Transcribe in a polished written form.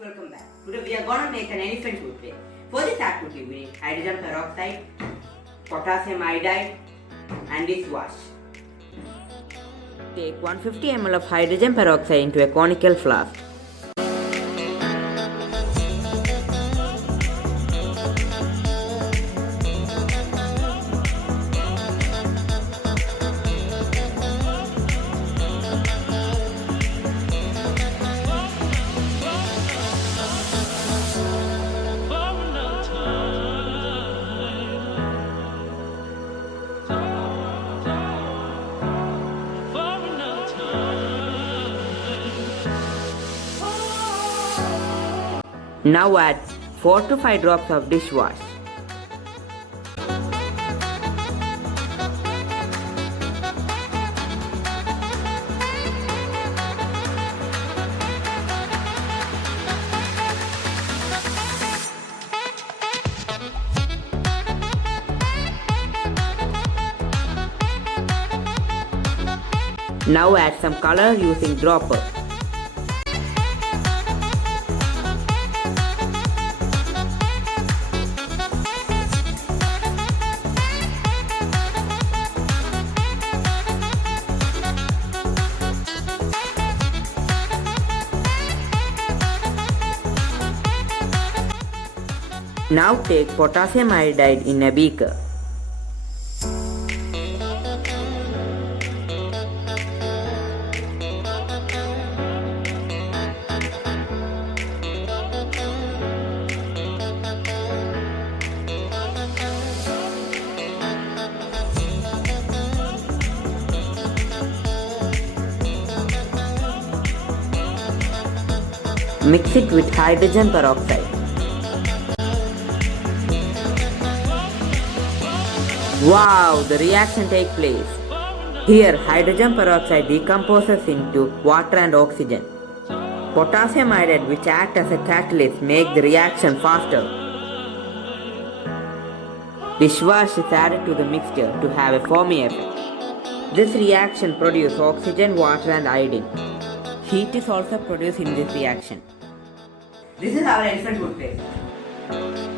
welcome back. Today we are gonna make an elephant toothpaste. For this activity we need hydrogen peroxide, potassium iodide and this wash. Take 150 ml of hydrogen peroxide into a conical flask. Now add 4 to 5 drops of dishwash. Now add some color using dropper. Now take potassium iodide in a beaker. Mix it with hydrogen peroxide. Wow, the reaction takes place. Here, hydrogen peroxide decomposes into water and oxygen. Potassium iodide, which acts as a catalyst, makes the reaction faster. Dishwash is added to the mixture to have a foamy effect. This reaction produces oxygen, water and iodine. Heat is also produced in this reaction. This is our elephant toothpaste.